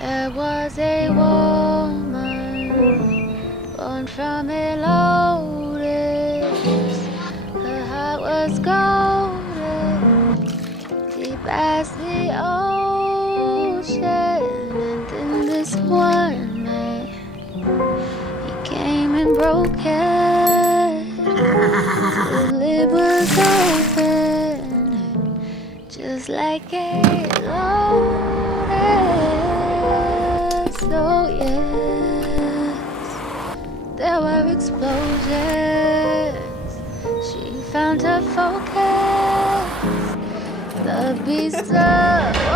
There was a woman born from a lotus. Her heart was golden, deep as the ocean. And then this one man, he came and broke it. The lid was open, just like a lotus. Oh yes, there were explosions. She found her focus. The beast of